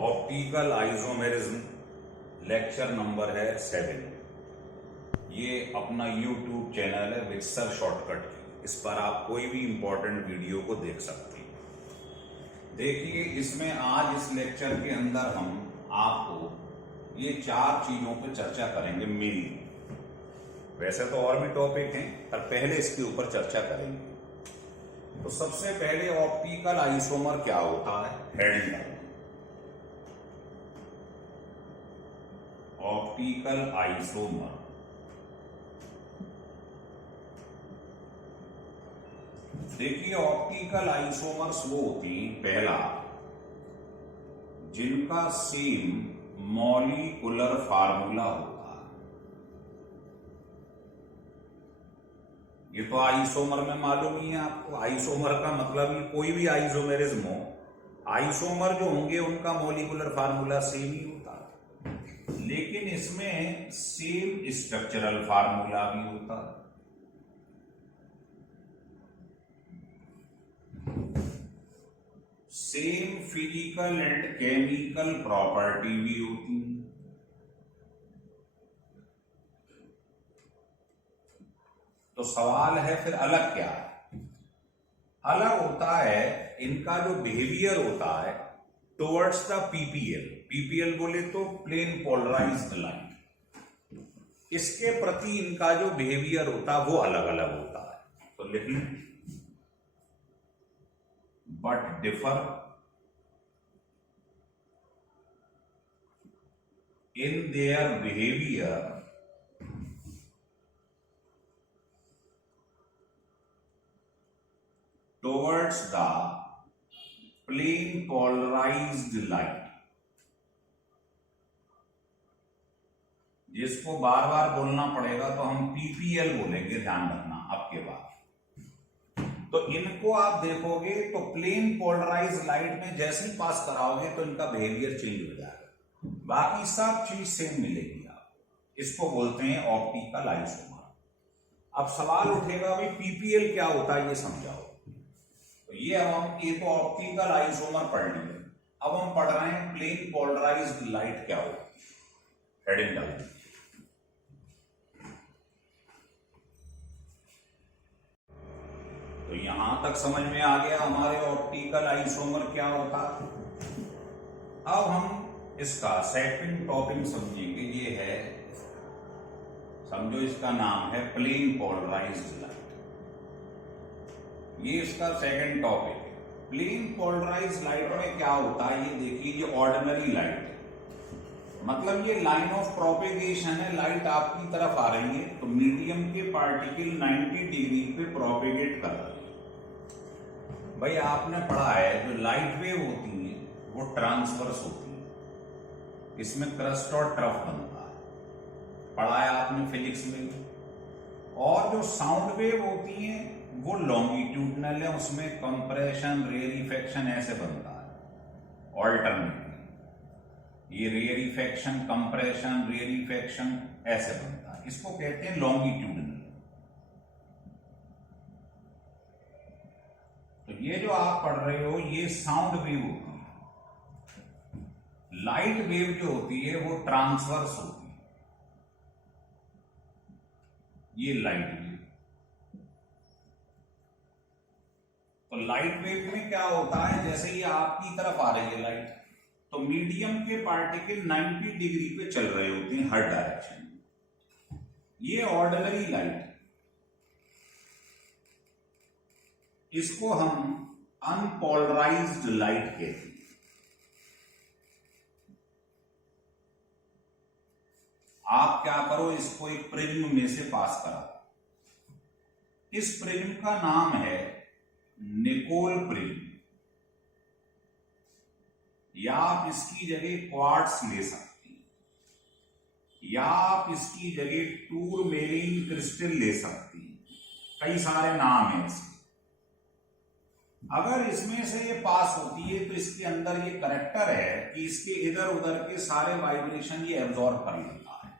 Optical isomerism lecture number है 7। ये अपना YouTube चैनल है विद सर शॉर्टकट की। इस पर आप कोई भी इंपॉर्टेंट वीडियो को देख सकते हैं। देखिए, इसमें आज इस लेक्चर के अंदर हम आपको ये 4 चीजों पर चर्चा करेंगे मेनली। वैसे तो और भी टॉपिक हैं, पर पहले इसके ऊपर चर्चा करेंगे। तो सबसे पहले ऑप्टिकल आइसोमर क्या होता है, हेडिंग डालें। ऑप्टिकल आइसोमर देखिए, ऑप्टिकल आइसोमर्स वो होती हैं, पहला, जिनका सेम मॉलिक्यूलर फार्मूला होता है। ये तो आइसोमर में मालूम ही है आपको। आइसोमर का मतलब ही कोई भी आइसोमेरिज्म हो, आइसोमर जो होंगे उनका मॉलिक्यूलर फार्मूला सेम ही होता है। लेकिन इसमें सेम स्ट्रक्चरल फार्मूला भी होता है। Same physical and chemical property भी होती है। तो सवाल है फिर अलग क्या है? अलग होता है इनका जो बिहेवियर होता है टुवर्ड्स द पीपीएल। पीपीएल बोले तो प्लेन पोलराइज्ड लाइन। इसके प्रति इनका जो बिहेवियर होता है वो अलग अलग होता है। तो लिख लें, but differ in their behaviour towards the plane polarized light। जिसको बार बार बोलना पड़ेगा तो हम पीपीएल बोलेंगे, ध्यान रखना आपके बाद। तो इनको आप देखोगे तो प्लेन पोलराइज्ड लाइट में जैसे ही पास कराओगे तो इनका बिहेवियर चेंज हो जाएगा, बाकी सब चीज सेम मिलेगी आपको। इसको बोलते हैं ऑप्टिकल आइसोमर। अब सवाल उठेगा भाई पीपीएल क्या होता है, ये समझाओ। तो ये तो ऑप्टिकल आइसोमर पढ़ लिए। अब हम पढ़ रहे हैं प्लेन पोलराइज्ड लाइट क्या होती है। हेडिंग डालिए। तो यहां तक समझ में आ गया हमारे ऑप्टिकल आइसोमर क्या होता है। अब हम इसका सेकंड टॉपिक समझेंगे। ये है, समझो इसका नाम है प्लेन पोलराइज्ड लाइट। ये इसका सेकंड टॉपिक है। प्लेन पोलराइज्ड लाइट में क्या होता है ये देखिए। ये ऑर्डिनरी लाइट है, मतलब ये लाइन ऑफ प्रोपेगेशन है। लाइट आपकी तरफ आ रही है तो मीडियम के पार्टिकल 90 डिग्री पे प्रोपेगेट कर रहे हैं। भाई आपने पढ़ा है जो लाइट वेव होती है वो ट्रांसवर्स होती है, इसमें क्रस्ट और ट्रफ बनता है, पढ़ा है आपने फिजिक्स में। और जो साउंड वेव होती है वो लॉन्गिट्यूडनल है, उसमें कंप्रेशन रेरिफेक्शन ऐसे बनता है ऑल्टरनेटली। ये रेरिफेक्शन कंप्रेशन रेरिफेक्शन ऐसे बनता है, इसको कहते हैं लॉन्गिट्यूडनल। तो ये जो आप पढ़ रहे हो ये साउंड वेव होती है। लाइट वेव जो होती है वो ट्रांसवर्स होती है। ये लाइट वेव। तो लाइट वेव में क्या होता है, जैसे ये आपकी तरफ आ रही है लाइट, तो मीडियम के पार्टिकल 90 डिग्री पे चल रहे होते हैं हर डायरेक्शन में। ये ऑर्डिनरी लाइट, इसको हम अनपोलराइज्ड लाइट कहते हैं। आप क्या करो, इसको एक प्रिज्म में से पास करो। इस प्रिज्म का नाम है निकोल प्रिज्म, या आप इसकी जगह क्वार्ट्ज ले सकते हैं, या आप इसकी जगह टूरमेलिन क्रिस्टल ले सकते हैं। कई सारे नाम हैं इसके। अगर इसमें से ये पास होती है तो इसके अंदर ये करेक्टर है कि इसके इधर उधर के सारे वाइब्रेशन ये एब्जॉर्ब कर लेता है,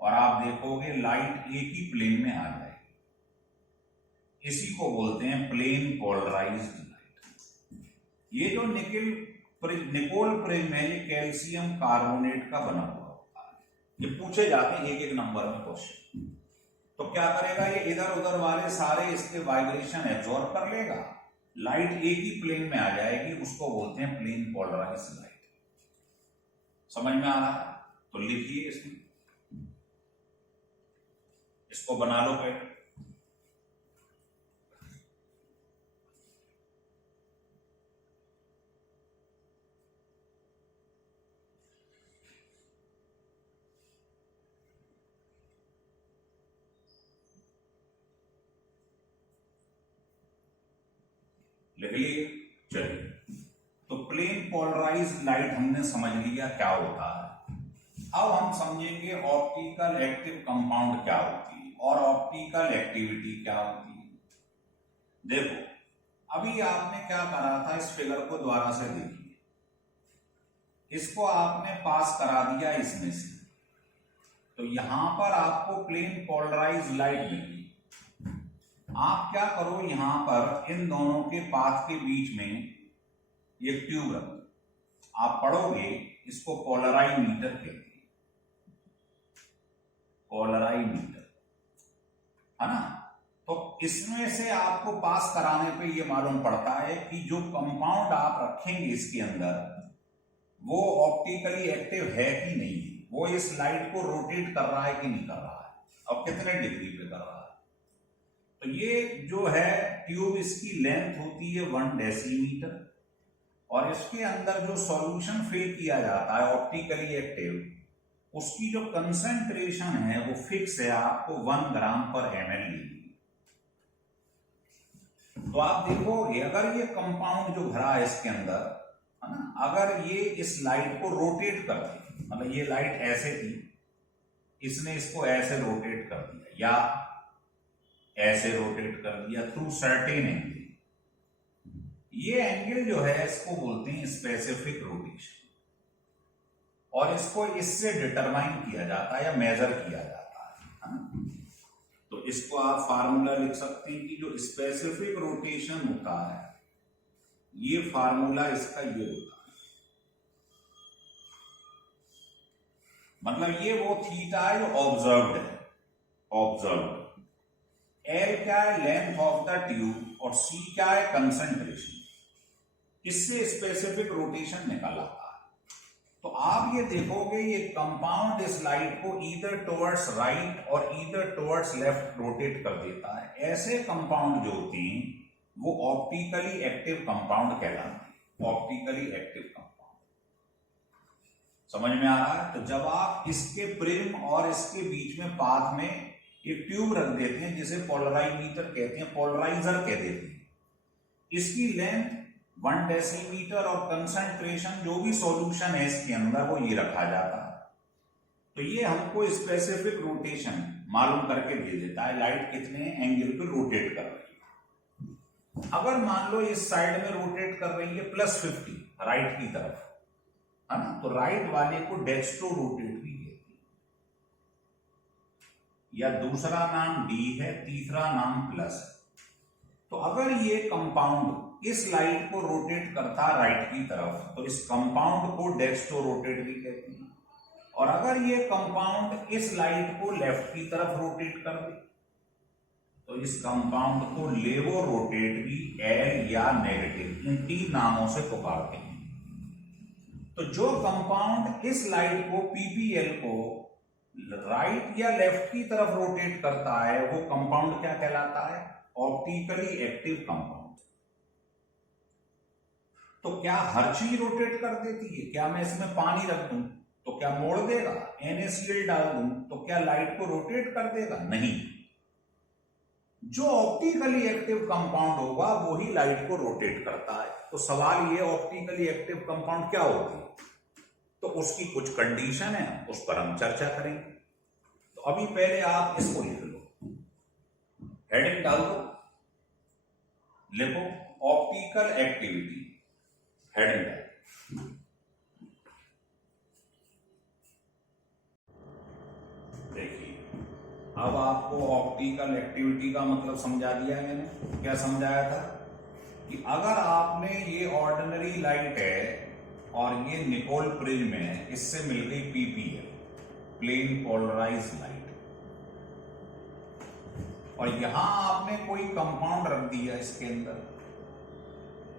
और आप देखोगे लाइट एक ही प्लेन में आ जाएगी। इसी को बोलते हैं प्लेन पोलराइज्ड लाइट। ये जो निकल निकोल प्रिज्म है, ये कैल्शियम कार्बोनेट का बना हुआ होता है। ये पूछे जाते हैं एक एक नंबर में क्वेश्चन। तो क्या करेगा, ये इधर उधर वाले सारे इसके वाइब्रेशन एब्जॉर्ब कर लेगा, लाइट एक ही प्लेन में आ जाएगी, उसको बोलते हैं प्लेन पोलराइज्ड लाइट। समझ में आ रहा है? तो लिखिए इसमें, इसको बना लो पहले। लिख लिए? चलिए, तो प्लेन पोलराइज्ड लाइट हमने समझ लिया क्या होता है। अब हम समझेंगे ऑप्टिकल एक्टिव कंपाउंड क्या होती है और ऑप्टिकल एक्टिविटी क्या होती है। देखो, अभी आपने क्या करा था, इस फिगर को दोबारा से देखिए, इसको आपने पास करा दिया इसमें से, तो यहां पर आपको प्लेन पोलराइज्ड लाइट मिली। आप क्या करो, यहां पर इन दोनों के पाथ के बीच में एक ट्यूब रखो, आप पढ़ोगे इसको पोलराइमीटर कहते हैं, पोलराइमीटर, है ना। तो इसमें से आपको पास कराने पे ये मालूम पड़ता है कि जो कंपाउंड आप रखेंगे इसके अंदर वो ऑप्टिकली एक्टिव है कि नहीं है, वो इस लाइट को रोटेट कर रहा है कि नहीं कर रहा है, और कितने डिग्री पे कर रहा है। तो ये जो है ट्यूब, इसकी लेंथ होती है 1 डेसीमीटर, और इसके अंदर जो सॉल्यूशन फिल किया जाता है ऑप्टिकली एक्टिव, उसकी जो कंसंट्रेशन है वो फिक्स है, आपको 1 ग्राम पर ml लेनी। तो आप देखोगे अगर ये कंपाउंड जो भरा है इसके अंदर, है ना, अगर ये इस लाइट को रोटेट कर दे, मतलब ये लाइट ऐसे थी, इसने इसको ऐसे रोटेट कर दिया या ऐसे रोटेट कर दिया थ्रू सर्टेन एंगल, ये एंगल जो है इसको बोलते हैं स्पेसिफिक रोटेशन, और इसको इससे डिटरमाइन किया जाता है या मेजर किया जाता है। तो इसको आप फार्मूला लिख सकते हैं कि जो स्पेसिफिक रोटेशन होता है, ये फार्मूला इसका ये होता है, मतलब ये वो थीटा है जो ऑब्जर्व्ड है, ऑब्जर्व्ड। एल क्या है, लेंथ ऑफ द ट्यूब, और सी क्या है, कंसंट्रेशन। इससे स्पेसिफिक रोटेशन निकल आता है। तो आप ये देखोगे ये कंपाउंड इस लाइट को ईदर टुवर्ड्स राइट और ईदर टुवर्ड्स लेफ्ट रोटेट कर देता है। ऐसे कंपाउंड जो होते हैं वो ऑप्टिकली एक्टिव कंपाउंड कहलाते हैं, ऑप्टिकली एक्टिव कंपाउंड। समझ में आ रहा है? तो जब आप इसके प्रिज्म और इसके बीच में पाथ में एक ट्यूब रख देते हैं जिसे पोलराइमीटर कहते हैं, पोलराइजर कह देते हैं, इसकी लेंथ 1 डेसीमीटर और कंसंट्रेशन जो भी सॉल्यूशन है इसके अंदर वो ये रखा जाता है। तो ये हमको स्पेसिफिक रोटेशन मालूम करके दे देता है, लाइट कितने एंगल पे रोटेट कर रही है। अगर मान लो इस साइड में रोटेट कर रही है +50 राइट की तरफ, है ना, तो राइट वाले को डेक्स्ट्रो रोटेट भी कहते हैं, या दूसरा नाम डी है, तीसरा नाम प्लस है। तो अगर ये कंपाउंड इस लाइट को रोटेट करता राइट की तरफ, तो इस कंपाउंड को डेक्स्ट्रो रोटेट भी कहते हैं। और अगर ये कंपाउंड इस लाइट को लेफ्ट की तरफ रोटेट कर दे, तो इस कंपाउंड को लेवो रोटेट भी, एल या नेगेटिव, इन 3 नामों से पुकारते हैं। तो जो कंपाउंड इस लाइट को, पीपीएल को राइट या लेफ्ट की तरफ रोटेट करता है, वो कंपाउंड क्या कहलाता है, ऑप्टिकली एक्टिव कंपाउंड। तो क्या हर चीज रोटेट कर देती है? क्या मैं इसमें पानी रख दूं तो क्या मोड़ देगा? NaCl डाल दूं तो क्या लाइट को रोटेट कर देगा? नहीं। जो ऑप्टिकली एक्टिव कंपाउंड होगा वही लाइट को रोटेट करता है। तो सवाल ये, ऑप्टिकली एक्टिव कंपाउंड क्या होती है? तो उसकी कुछ कंडीशन है, उस पर हम चर्चा करेंगे। तो अभी पहले आप इसको लिख लो, हेडिंग डाल दो, लिखो ऑप्टिकल एक्टिविटी, हेडिंग डाल। देखिए, अब आपको ऑप्टिकल एक्टिविटी का मतलब समझा दिया है मैंने। क्या समझाया था कि अगर आपने ये ऑर्डिनरी लाइट है, और ये निकोल प्रिज्म है, इससे मिल गई पीपीएल, प्लेन पोलराइज लाइट। और यहां आपने कोई कंपाउंड रख दिया इसके अंदर,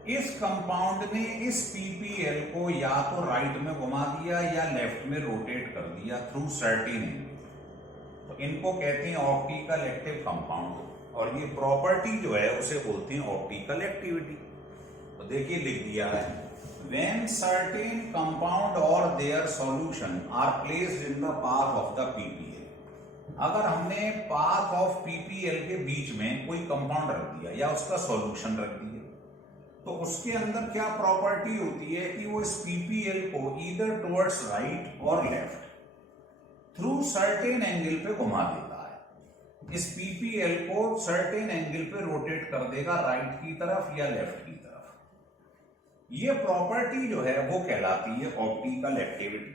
इस कंपाउंड ने इस पीपीएल को या तो राइट में घुमा दिया या लेफ्ट में रोटेट कर दिया थ्रू सर्टेन एंगल। तो इनको कहते हैं ऑप्टिकल एक्टिव कंपाउंड, और ये प्रॉपर्टी जो है उसे बोलते हैं ऑप्टिकल एक्टिविटी। तो देखिए लिख दिया है, when certain compound or their solution are placed in the path of the PPL। अगर हमने पाथ ऑफ पीपीएल के बीच में कोई कंपाउंड रख दिया या उसका सॉल्यूशन रख दिया, तो उसके अंदर क्या प्रॉपर्टी होती है कि वो इस पीपीएल को ईदर टुवर्ड्स राइट और लेफ्ट थ्रू सर्टेन एंगल पे घुमा देता है। इस पीपीएल को सर्टेन एंगल पे रोटेट कर देगा राइट की तरफ या लेफ्ट की तरफ। ये प्रॉपर्टी जो है वो कहलाती है ऑप्टिकल एक्टिविटी।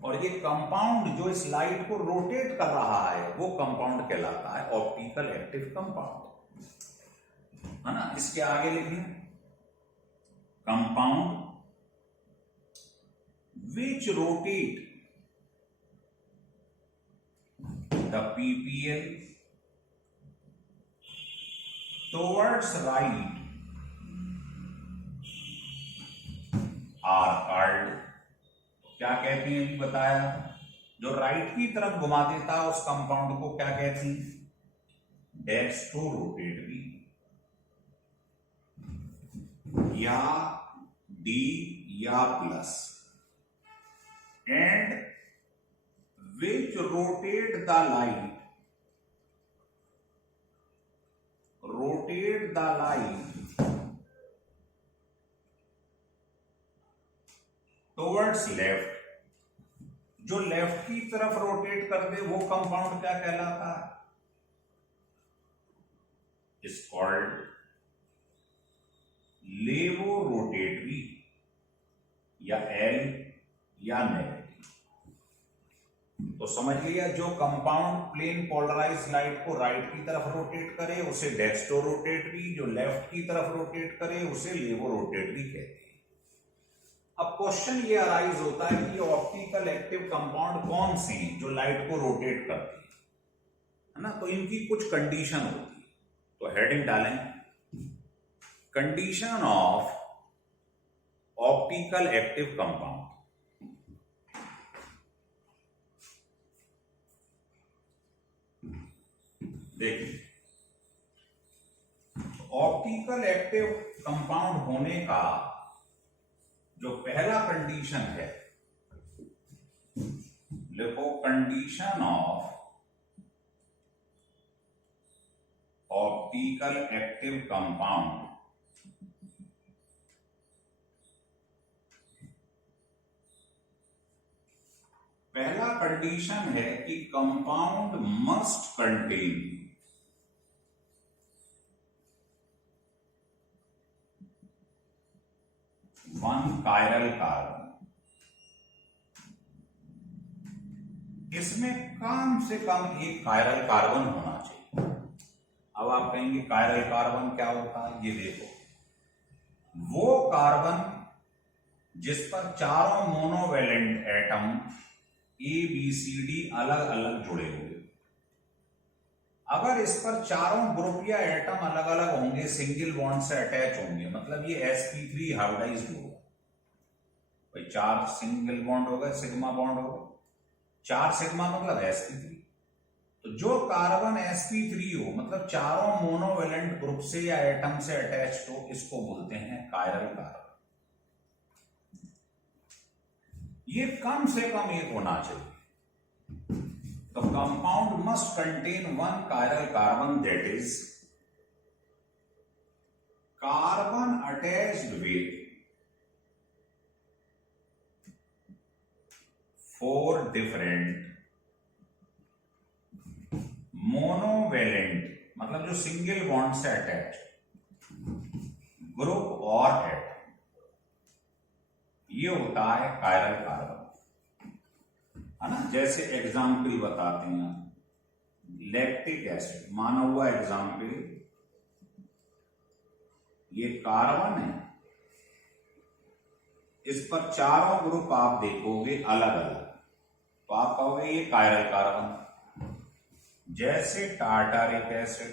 और ये कंपाउंड जो इस लाइट को रोटेट कर रहा है वो कंपाउंड कहलाता है ऑप्टिकल एक्टिव कंपाउंड, है ना। इसके आगे लिखिए, compound which rotate the PPL towards right are called, क्या कहते हैं अभी बताया, जो राइट की तरफ घुमा देता है उस कंपाउंड को क्या कहते हैं, डेक्स्ट्रो रोटेटरी या डी या plus, and which rotate the light towards left, जो लेफ्ट की तरफ रोटेट कर दे वो कंपाउंड क्या कहलाता है, इज कॉल्ड लेवो रोटेटरी या एल या नेगेटिव। तो समझ लिया, जो कंपाउंड प्लेन पोलराइज लाइट को राइट की तरफ रोटेट करे उसे डेक्स्ट्रो रोटेटरी, जो लेफ्ट की तरफ रोटेट करे उसे लेवो रोटेटरी कहते हैं। अब क्वेश्चन ये अराइज होता है कि ऑप्टिकल एक्टिव कंपाउंड कौन से हैं जो लाइट को रोटेट करते हैं, है ना। तो इनकी कुछ कंडीशन होती है, तो हेडिंग डालें, condition of optical active compound. देखिए, ऑप्टिकल एक्टिव कंपाउंड होने का जो पहला कंडीशन है, देखो, condition of optical active compound पहला कंडीशन है कि compound must contain one chiral carbon. इसमें कम से कम एक कायरल कार्बन होना चाहिए। अब आप कहेंगे कायरल कार्बन क्या होता है, ये देखो, वो कार्बन जिस पर चारों monovalent atom A B C D अलग अलग जुड़े हुए, अगर इस पर चारों ग्रुप या एटम अलग अलग होंगे, सिंगल बॉन्ड से अटैच होंगे, मतलब ये sp3 हाइब्रिडाइज्ड होगा। भाई 4 सिंगल बॉन्ड हो गए, सिग्मा बॉन्ड हो गए, 4 सिग्मा मतलब sp3। तो जो कार्बन sp3 हो, मतलब चारों मोनोवेलेंट ग्रुप से या एटम से अटैच हो, इसको बोलते हैं कायरल कार्बन। ये कम से कम एक होना चाहिए। तो compound must contain one chiral carbon, that is carbon attached with 4 different monovalent, मतलब जो सिंगल बॉन्ड से अटैच ग्रुप और एटम, ये होता है कायरल कार्बन, है ना। जैसे एग्जाम्पल बताते हैं, लैक्टिक एसिड माना हुआ एग्जाम्पल, ये कार्बन है इस पर चारों ग्रुप आप देखोगे अलग अलग, तो आप कहोगे ये कायरल कार्बन। जैसे टार्टारिक एसिड,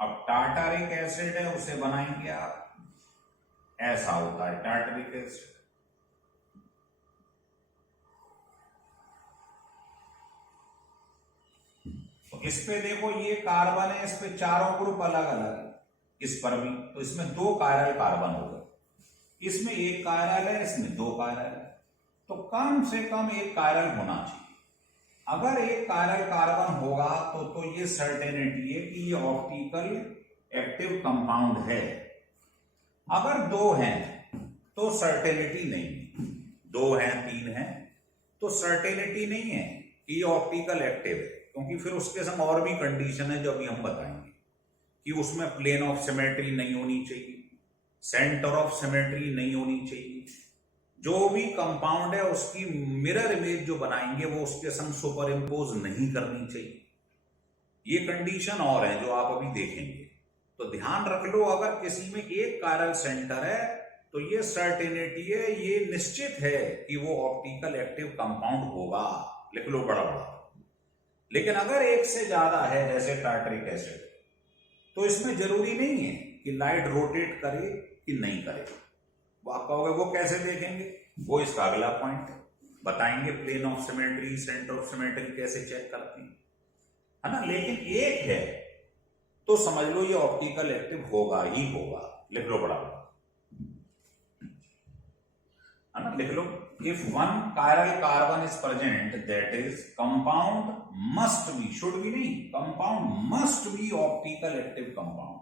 अब टार्टारिक एसिड है उसे बनाएंगे आप, ऐसा होता है टार्टारिक एसिड। तो इस पे देखो ये कार्बन है, इस पे चारों ग्रुप अलग अलग है, इस पर भी, तो इसमें दो कायरल कार्बन हो गए, इसमें एक कायरल है, इसमें दो कायरल है, तो कम से कम एक कायरल होना चाहिए। अगर एक कायरल कार्बन होगा तो ये सर्टेनिटी है कि ये ऑप्टिकल एक्टिव कंपाउंड है। अगर दो हैं तो सर्टेनिटी नहीं, दो हैं तीन हैं तो सर्टेनिटी नहीं है कि ये ऑप्टिकल एक्टिव है, क्योंकि फिर उसके संग और भी कंडीशन है जो अभी हम बताएंगे कि उसमें प्लेन ऑफ सिमेट्री नहीं होनी चाहिए, सेंटर ऑफ सिमेट्री नहीं होनी चाहिए, जो भी कंपाउंड है उसकी मिरर इमेज जो बनाएंगे वो उसके संग सुपर इम्पोज नहीं करनी चाहिए। ये कंडीशन और है जो आप अभी देखेंगे, तो ध्यान रख लो। अगर किसी में एक कायरल सेंटर है तो ये सर्टेनिटी है, ये निश्चित है कि वो ऑप्टिकल एक्टिव कंपाउंड होगा, लिख लो बड़ा बड़ा। लेकिन अगर एक से ज्यादा है जैसे टार्टरिक एसिड, तो इसमें जरूरी नहीं है कि लाइट रोटेट करे कि नहीं करे। वो आप कहोगे वो कैसे देखेंगे, वो इसका अगला पॉइंट बताएंगे, plane of symmetry, centre of symmetry कैसे चेक करते हैं, है ना। लेकिन एक है तो समझ लो ये ऑप्टिकल एक्टिव होगा ही होगा, लिख लो बड़ा, है ना, लिख लो। If one chiral carbon is present that is compound must be, should be नहीं, compound must be optical active compound.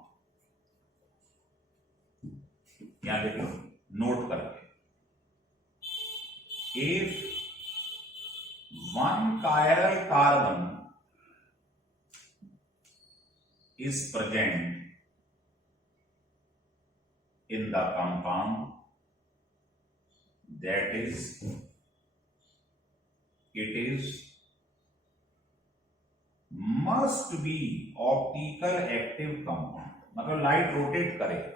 यहां लिख लो नोट करके, if one chiral carbon is present in the compound, that is, it is must be optical active compound, मतलब light rotate करेगा।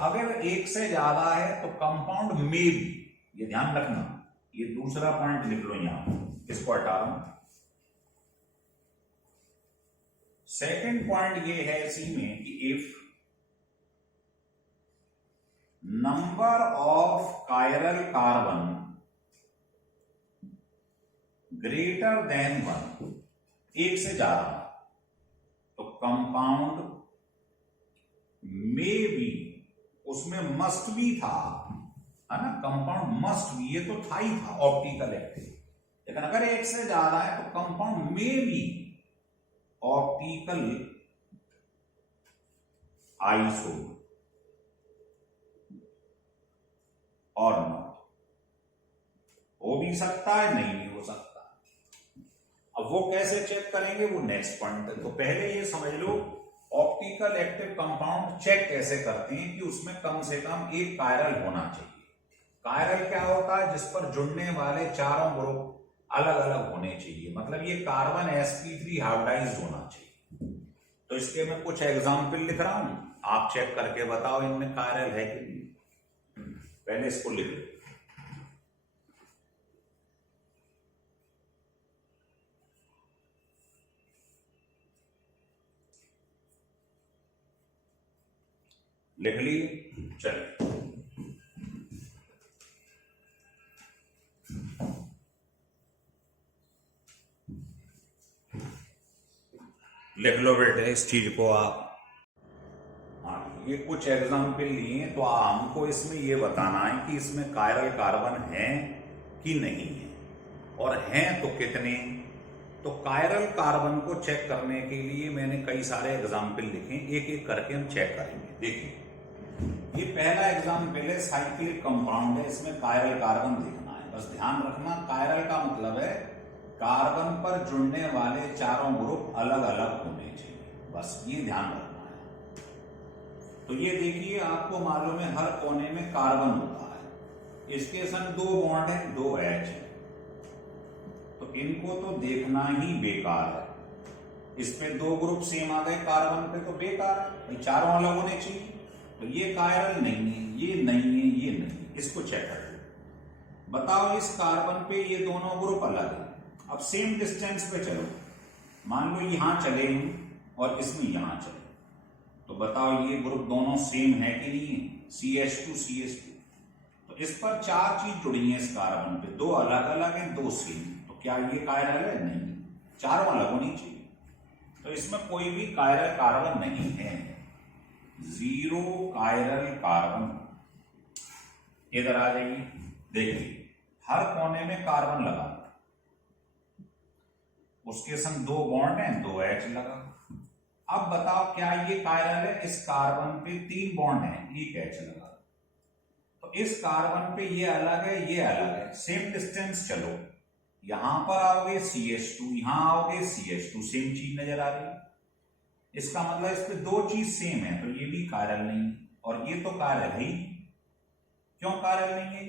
अगर एक से ज्यादा है तो कंपाउंड में भी, ये ध्यान रखना, ये दूसरा पॉइंट लिख लो यहां, इसको हटा रहा हूं। सेकेंड पॉइंट ये है इसी में कि if number of chiral carbon greater than 1, एक से ज्यादा, तो कंपाउंड में भी, उसमें मस्ट भी था, है ना, कंपाउंड मस्ट भी, ये तो था ही था ऑप्टिकल एक्टिव। लेकिन अगर एक से ज्यादा है तो कंपाउंड में भी ऑप्टिकल आइसो और नॉट, हो भी सकता है, नहीं भी हो सकता। अब वो कैसे चेक करेंगे, वो नेक्स्ट पॉइंट है। तो पहले ये समझ लो ऑप्टिकल एक्टिव कंपाउंड चेक कैसे करते हैं कि उसमें कम से कम एक कायरल होना चाहिए। कायरल क्या होता है, जिस पर जुड़ने वाले चारों ग्रुप अलग अलग होने चाहिए, मतलब ये कार्बन sp3 हाइब्रिडाइज्ड होना चाहिए। तो इसके मैं कुछ एग्जाम्पल लिख रहा हूं, आप चेक करके बताओ इनमें कायरल है कि नहीं। पहले इसको लिख लो, लिख ली, चलिए लिख लो बेटे इस चीज को आप। हाँ, ये कुछ एग्जाम्पल लिए, तो हमको इसमें ये बताना है कि इसमें कायरल कार्बन है कि नहीं है, और हैं तो कितने। तो कायरल कार्बन को चेक करने के लिए मैंने कई सारे एग्जाम्पल लिखे, एक एक करके हम चेक करेंगे। देखिए ये पहला एग्जाम्पल है, साइक्लिक कंपाउंड है, इसमें कायरल कार्बन देखना है। बस ध्यान रखना, कायरल का मतलब है कार्बन पर जुड़ने वाले चारों ग्रुप अलग अलग होने चाहिए, बस ये ध्यान रखना है। तो ये देखिए आपको मालूम है हर कोने में कार्बन होता है, इसके संग 2 बॉन्ड है, 2 H है, तो इनको तो देखना ही बेकार है। इस पे 2 ग्रुप सेम आ गए कार्बन पे तो बेकार है, चारों अलग होने चाहिए। तो ये कायरल नहीं है, ये नहीं है, ये नहीं है। इसको चेक कर लो। बताओ इस कार्बन पे ये दोनों ग्रुप अलग है। अब सेम डिस्टेंस पे चलो, मान लो यहां चले और इसमें यहां चले, तो बताओ ये ग्रुप दोनों सेम है कि नहीं है? CH2 CH2। तो इस पर 4 चीज जुड़ी हैं इस कार्बन पे, 2 अलग अलग हैं, 2 सेम। तो क्या ये कायरल है? नहीं, चारों अलग होनी चाहिए। तो इसमें कोई भी कायरल कार्बन नहीं है, 0 कायरल कार्बन। इधर आ जाइए, देखिए हर कोने में कार्बन लगा, उसके संग 2 बॉन्ड हैं, 2 H लगा। अब बताओ क्या ये कायरल है? इस कार्बन पे 3 बॉन्ड हैं, 1 H लगा। तो इस कार्बन पे ये अलग है, ये अलग है, सेम डिस्टेंस चलो, यहां पर आओगे CH2, यहां आओगे CH2, सेम चीज नजर आ रही है। इसका मतलब इस पे 2 चीज सेम है, तो ये भी कायरल नहीं, और ये तो कायरल है ही। क्यों कायरल नहीं है?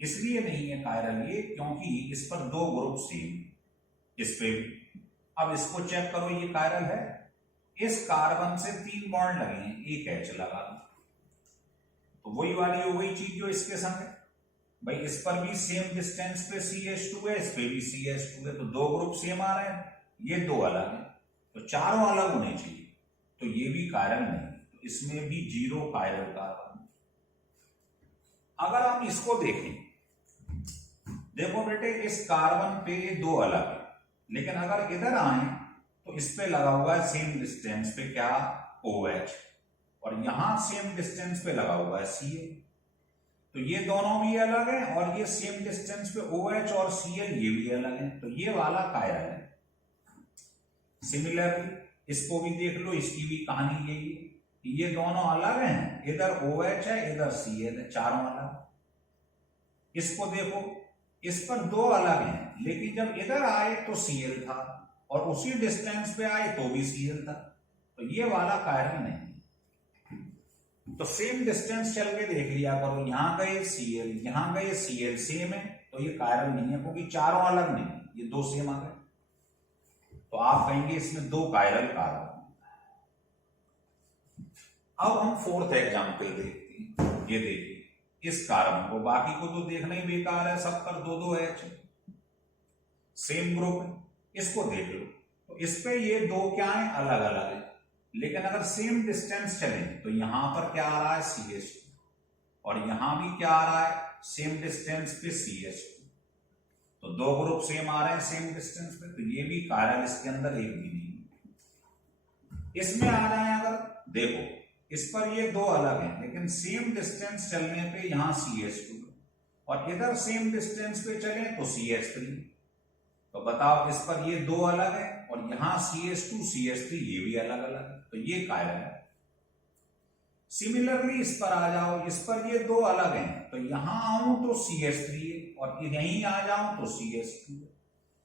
इसलिए नहीं है कायरल ये, क्योंकि इस पर 2 ग्रुप सेम, इस पे भी। अब इसको चेक करो, ये कायरल है? इस कार्बन से 3 बॉन्ड लगे हैं, 1 H लगा, तो वही वाली हो गई चीज जो इसके संग है। भाई इस पर भी सेम डिस्टेंस पे CH2 है, इस पे भी CH2 है, तो 2 ग्रुप सेम आ रहे हैं, ये 2 अलग है, तो चारों अलग होने चाहिए। तो ये भी कायरल नहीं, तो इसमें भी 0 कायरल कार्बन। अगर हम इसको देखें, देखो बेटे इस कार्बन पे 2 अलग है, लेकिन अगर इधर आए तो इस पे लगा हुआ है सेम डिस्टेंस पे क्या? OH, और यहां सेम डिस्टेंस पे लगा हुआ है Cl। तो ये दोनों भी अलग हैं, और ये सेम डिस्टेंस पे OH और Cl ये भी अलग हैं, तो ये वाला कायरल है। सिमिलरली इसको भी देख लो, इसकी भी कहानी यही है कि ये दोनों अलग हैं, इधर OH है, इधर Cl है, चारों अलग। इसको देखो, इस पर 2 अलग हैं, लेकिन जब इधर आए तो Cl था, और उसी डिस्टेंस पे आए तो भी Cl था, तो ये वाला कायरल नहीं। तो सेम डिस्टेंस चल के देख लिया करो, यहां गए Cl, यहां गए Cl, सेम है, तो ये कायरल नहीं है, क्योंकि चारों अलग नहीं, ये 2 सेम आ गए। तो आप कहेंगे इसमें 2 कायरल कार्बन। अब हम 4th एग्जाम्पल देखते हैं। ये देखिए इस कार्बन को, बाकी को तो देखना ही बेकार है, सब पर 2-2 H, सेम ग्रुप है। इसको देख लो, तो इस पे ये 2 क्या है? अलग अलग है, लेकिन अगर सेम डिस्टेंस चले तो यहां पर क्या आ रहा है? CH2, और यहां भी क्या आ रहा है? सेम डिस्टेंस पे CH2, तो 2 ग्रुप सेम आ रहे हैं सेम डिस्टेंस पे, तो ये भी कायरल इसके अंदर एक भी नहीं। इसमें आ जाए अगर, देखो इस पर ये 2 अलग हैं, लेकिन सेम डिस्टेंस चलने पे यहां CH2, और इधर सेम डिस्टेंस पे चले तो CH3। तो बताओ इस पर ये 2 अलग है, और यहां CH2 CH3 ये भी अलग अलग है, तो ये कायरल है। सिमिलरली इस पर आ जाओ, इस पर ये 2 अलग हैं, तो यहां आऊं तो CH3 है, और यहीं आ जाऊं तो CH2 है,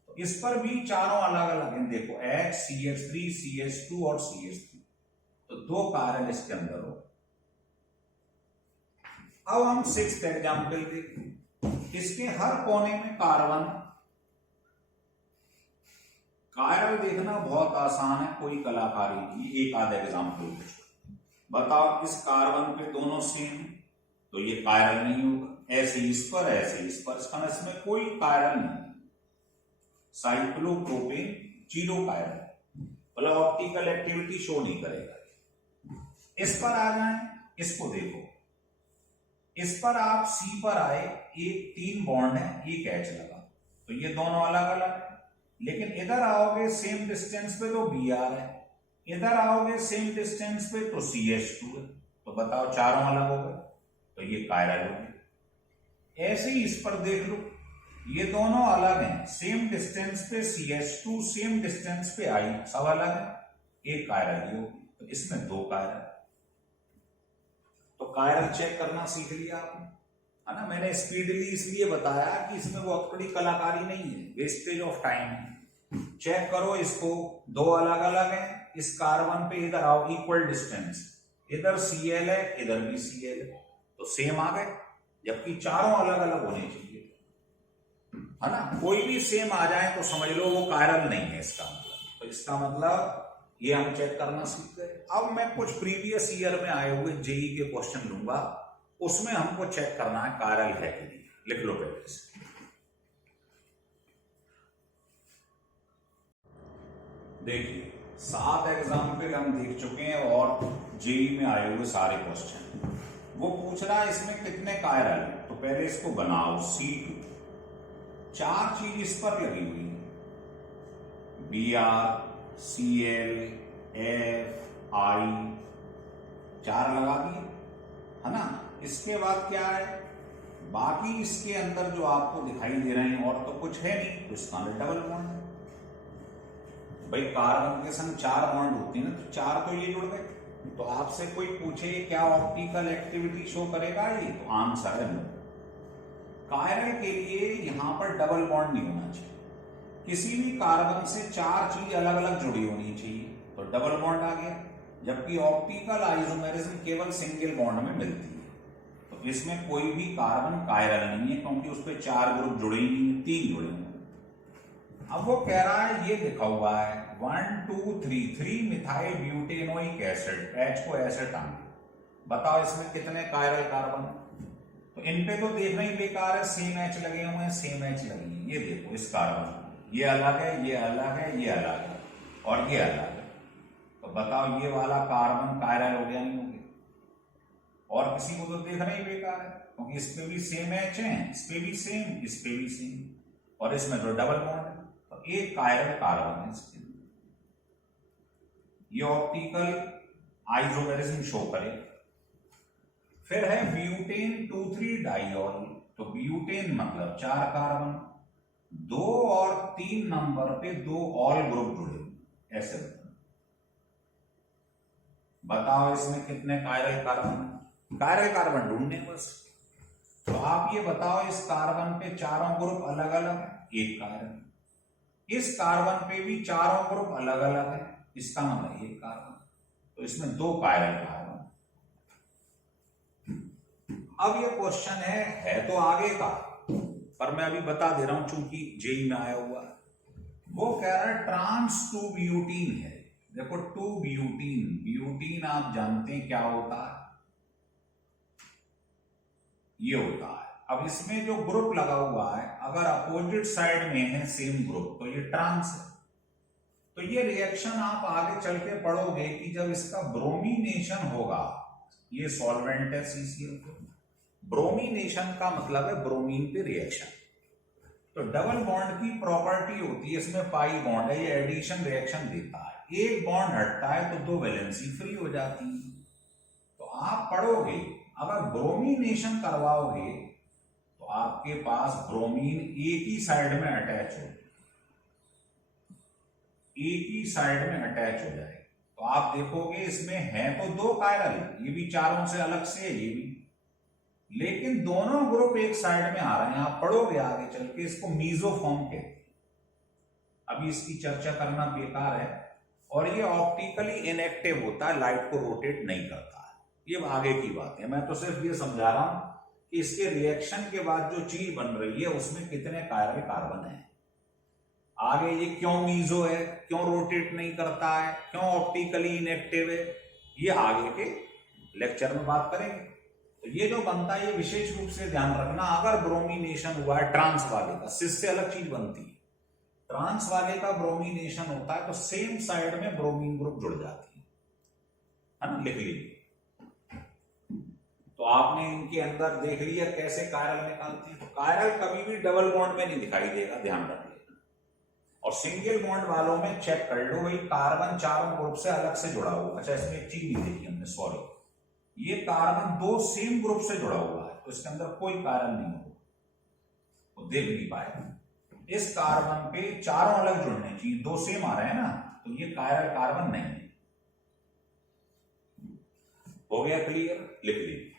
तो इस पर भी चारों अलग अलग हैं। देखो H, CH3, CH2 और CH3, तो 2 कायरल इसके अंदर हो। अब हम 6th एग्जाम्पल देखते। इसके हर कोने में कार्बन। कायरल देखना बहुत आसान है, कोई कलाकारी नहीं। एक आधा एग्जाम्पल बताओ, इस कार्बन पे दोनों सेम, तो ये कायरल नहीं होगा। ऐसे इस पर, ऐसे इस पर, इसमें कोई कायरल नहीं। साइक्लोप्रोपेन 0 कायरल, मतलब ऑप्टिकल एक्टिविटी शो नहीं करेगा। इस पर आ जाए, इसको देखो, इस पर आप C पर आए, एक 3 बॉन्ड है, 1 H लगा, तो ये दोनों अलग अलग है। लेकिन इधर आओगे सेम डिस्टेंस पे तो Br है, इधर आओगे सेम डिस्टेंस पे तो CH2 है, तो बताओ चारों अलग हो गए, तो ये कायरल हो गए। ऐसे ही इस पर देख लो, ये दोनों अलग हैं, सेम डिस्टेंस पे CH2, सेम डिस्टेंस पे I, सब अलग है, एक कायरल ही होगी, तो इसमें 2 कायरल। तो कायरल चेक करना सीख लिया आपने, है ना। मैंने स्पीडली इसलिए बताया कि इसमें वो थोड़ी कलाकारी नहीं है, वेस्टेज ऑफ टाइम है। चेक करो इसको, 2 अलग अलग हैं। इस कार्बन पे इधर आओ, इक्वल डिस्टेंस, इधर Cl है, इधर भी Cl है, तो सेम आ गए, जबकि चारों अलग अलग होने चाहिए, है ना। कोई भी सेम आ जाए तो समझ लो वो कायरल नहीं है इसका मतलब। तो इसका मतलब ये हम चेक करना सीख गए। अब मैं कुछ प्रीवियस ईयर में आए हुए जेई के क्वेश्चन लूंगा, उसमें हमको चेक करना है कायरल है कि नहीं। लिख लो पहले से। देखिए 7 एग्जाम्पल हम देख चुके हैं और जेई में आए हुए सारे क्वेश्चन। वो पूछ रहा है इसमें कितने कायरल है, तो पहले इसको बनाओ C2। 4 चीज इस पर लगी हुई, BR, CL, F, I, 4 लगा दिए, है ना। इसके बाद क्या है, बाकी इसके अंदर जो आपको दिखाई दे रहे हैं और तो कुछ है नहीं, तो इसका डबल बॉन्ड है। भाई कार्बन के संग 4 बॉन्ड होती है ना, तो 4 तो ये जुड़ गए। तो आपसे कोई पूछे क्या ऑप्टिकल एक्टिविटी शो करेगा ये, तो आंसर है नो। कायरल के लिए यहां पर डबल बॉन्ड नहीं होना चाहिए, किसी भी कार्बन से 4 चीज अलग अलग जुड़ी होनी चाहिए, तो डबल बॉन्ड आ गया। जबकि ऑप्टिकल आइसोमेरिज्म केवल सिंगल बॉन्ड में मिलती है, तो इसमें कोई भी कार्बन कायरल नहीं है, क्योंकि उस पर 4 ग्रुप जुड़े ही नहीं, 3 जुड़े हुए। अब वो कह रहा है, ये लिखा हुआ है 1 2 3 मिथाइल ब्यूटेनोइक एसिड, H को एसिड आना, बताओ इसमें कितने कायरल कार्बन। तो इन पे तो देखना ही बेकार है, सेम H लगे हुए हैं, सेम H लगे हैं। ये देखो इस कार्बन, ये अलग है, ये अलग है, ये अलग है और ये अलग है, तो बताओ ये वाला कार्बन कायरल हो गया नहीं हो गया। और किसी को तो देखना ही बेकार है, क्योंकि इस पे भी सेम H है, इस पे भी सेम, इस पे भी सेम, और इसमें तो डबल बॉन्ड है, तो एक कायरल कार्बन है इसके। ये ऑप्टिकल आइसोमेरिज्म शो करे। फिर है ब्यूटेन 2,3 डाइऑल, तो ब्यूटेन मतलब 4 कार्बन, 2 और 3 नंबर पे 2 ऑल ग्रुप जुड़े, ऐसे बताओ इसमें कितने कायरल कार्बन। कायरल कार्बन ढूंढने बस। तो आप ये बताओ इस कार्बन पे चारों ग्रुप अलग अलग है, एक कार्बन, इस कार्बन पे भी चारों ग्रुप अलग अलग है, इसका मतलब एक कार्बन, तो इसमें 2 कायरल कार्बन। अब ये क्वेश्चन है तो आगे का, पर मैं अभी बता दे रहा हूं चूंकि जेई में आया हुआ है। वो कह रहा है ट्रांस 2 ब्यूटीन है। देखो 2 ब्यूटीन, ब्यूटीन आप जानते हैं क्या होता है, ये होता है। अब इसमें जो ग्रुप लगा हुआ है, अगर अपोजिट साइड में है सेम ग्रुप, तो ये ट्रांस है। तो ये रिएक्शन आप आगे चल के पढ़ोगे कि जब इसका ब्रोमीनेशन होगा, ये सॉल्वेंट है CCl, ब्रोमीनेशन का मतलब है ब्रोमीन पे रिएक्शन। तो डबल बॉन्ड की प्रॉपर्टी होती है, इसमें पाई बॉन्ड है, ये एडिशन रिएक्शन देता है, एक बॉन्ड हटता है तो 2 वैलेंसी फ्री हो जाती है। तो आप पढ़ोगे, अगर ब्रोमीनेशन करवाओगे तो आपके पास ब्रोमीन एक ही साइड में अटैच हो, एक ही साइड में अटैच हो जाए, तो आप देखोगे इसमें है तो 2 कायरल, ये भी चारों से अलग से है, ये भी, लेकिन दोनों ग्रुप एक साइड में आ रहे हैं। आप पढ़ोगे आगे चल के, इसको मीजोफॉर्म कहते हैं, अभी इसकी चर्चा करना बेकार है। और ये ऑप्टिकली इनएक्टिव होता है, लाइट को रोटेट नहीं करता है, ये आगे की बात है। मैं तो सिर्फ ये समझा रहा हूं कि इसके रिएक्शन के बाद जो चीज बन रही है उसमें कितने कायरल कार्बन है। आगे ये क्यों मीजो है, क्यों रोटेट नहीं करता है, क्यों ऑप्टिकली इनएक्टिव है, ये आगे के लेक्चर में बात करेंगे। तो ये जो बनता है, ये विशेष रूप से ध्यान रखना, अगर ब्रोमीनेशन हुआ है ट्रांस वाले का, सिस से अलग चीज बनती है, ट्रांस वाले का ब्रोमीनेशन होता है तो सेम साइड में ब्रोमीन ग्रुप जुड़ जाती है ना, लिख लीजिए। तो आपने इनके अंदर देख लिया कैसे कायरल निकालते हैं। तो कायरल कभी भी डबल बॉन्ड में नहीं दिखाई देगा, ध्यान रखिए। और सिंगल बॉन्ड वालों में चेक कर लो, भाई कार्बन चारों ग्रुप से अलग से जुड़ा हुआ। अच्छा, इसमें एक चीज नहीं देखी हमने, सॉरी, ये कार्बन 2 सेम ग्रुप से जुड़ा हुआ है, तो इसके अंदर कोई कायरल नहीं होगा, तो देख नहीं पाए। इस कार्बन पे चारों अलग जुड़ने चाहिए, 2 सेम आ रहे हैं ना, तो ये कायरल कार्बन नहीं है। हो गया क्लियर, लिख लीजिए।